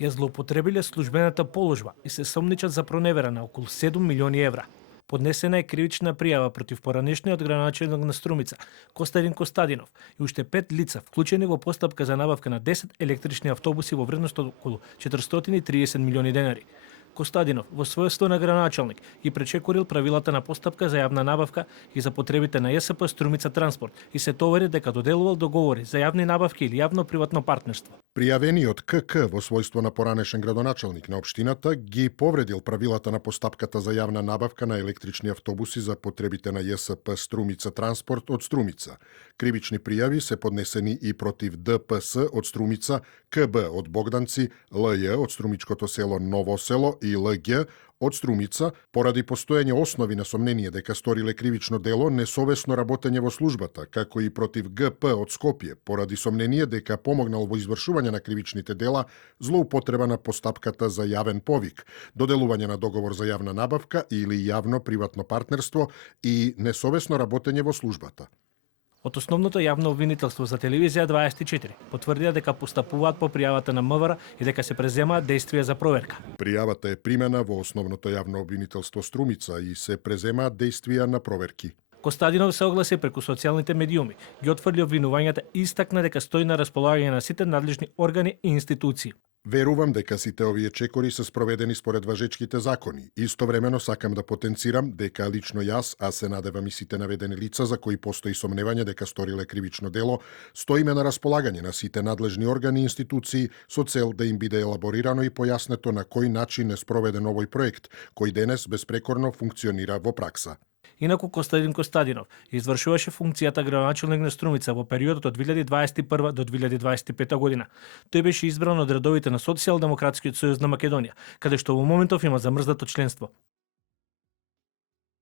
ја злоупотребиле службената положба и се сомничат за проневера на околу 7 милиони евра. Поднесена е кривична пријава против поранешниот граначелник на Струмица, Костадин Костадинов, и уште 5 лица вклучени во постапка за набавка на 10 електрични автобуси во вредност од околу 430 милиони денари. Костадинов, во својство на граначелник, ги пречекорил правилата на постапка за јавна набавка и за потребите на ЈСП Струмица Транспорт и се товари дека доделувал договори за јавни набавки или јавно-приватно партнерство. Пријавениот КК во својство на поранешен градоначелник на општината ги повредил правилата на постапката за јавна набавка на електрични автобуси за потребите на ЈСП Струмица Транспорт од Струмица. Кривични пријави се поднесени и против ДПС од Струмица, КБ од Богданци, ЛЈ од струмичкото село Ново село и ЛГ од Струмица, поради постоење основи на сомнение дека сториле кривично дело несовесно работење во службата, како и против ГП од Скопје, поради сомнение дека помогнал во извршување на кривичните дела, злоупотреба на постапката за јавен повик, доделување на договор за јавна набавка или јавно-приватно партнерство и несовесно работење во службата. Од основното јавно обвинителство за телевизија 24 потврдија дека постапуваат по пријавата на МВР и дека се преземаат действија за проверка. Пријавата е примена во основното јавно обвинителство Струмица и се преземаат действија на проверки. Костадинов се огласи преку социјалните медиуми, ги отфрли обвинувањата и истакна дека стои на располагање на сите надлежни органи и институции. Верувам дека сите овие чекори се спроведени според важечките закони. Истовремено сакам да потенцирам дека лично јас, а се надевам и сите наведени лица за кои постои сомневање дека сториле кривично дело, стоиме на располагање на сите надлежни органи и институции со цел да им биде елаборирано и појаснето на кој начин е спроведен овој проект, кој денес безпрекорно функционира во пракса. Инаку Костадин Костадинов извршуваше функцијата граначелник на Струмица во периодот од 2021 до 2025 година. Тој беше избран од редовите на Социјалдемократскиот сојуз на Македонија, каде што во моментов има замрзнато членство.